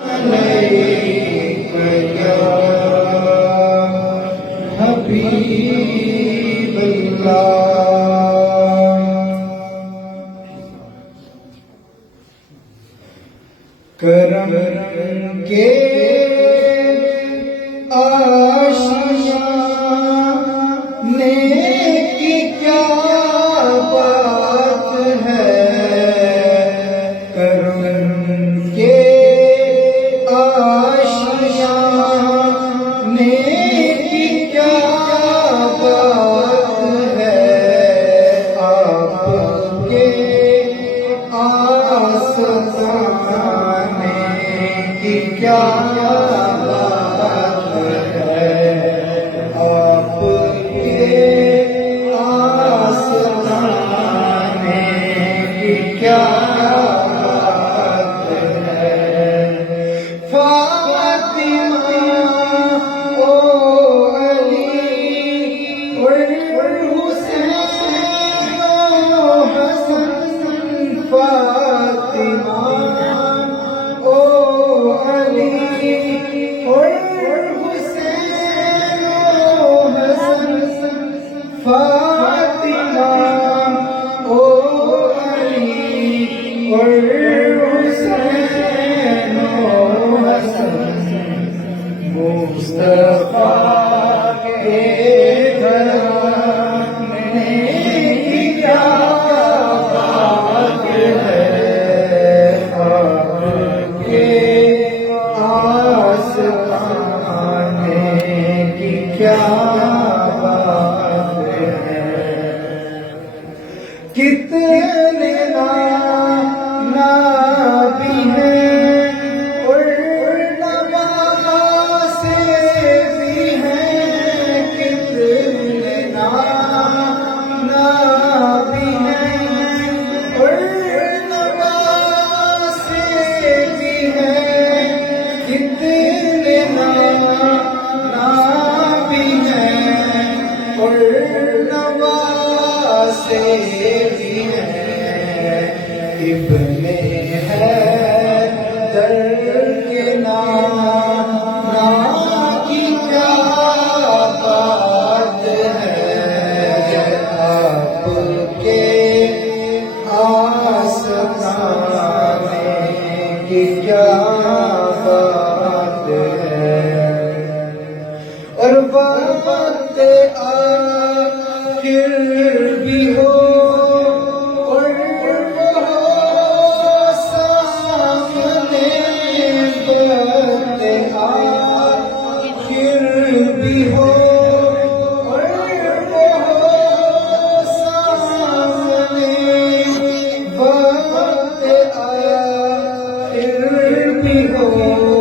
عليك يا حبيب الله کرم کے آشیانے کی کیا بات ہے کرم کے آشیانے کی کیا بات ہے آپ کے آستانے کی کیا بات ہے آپ کے آستانے کی کیا بات ہے فاطمہ او علی والحسین و حسن فاطمہ او علی والحسین و حسن فاطمہ او علی والحسین و حسن مصطفیٰ کے گھرانے کی کیا بات ہے آپ کے آستانے کی کیا بات ہے کتنے نبی ہیں اور نواسے بھی ہیں کتنے نبی ہیں اور نواسے بھی ہیں کتنے نبی ہیں اور نواسے بھی ہیں ابن حیدر کے نانا کی کیا بات ہے آپ کے آستانے کی کیا بات ہے اور وقت آخر بھی ہو اور وہ سامنے وقت آخر بھی ہو اور وہ سامنے وقت آخر بھی ہو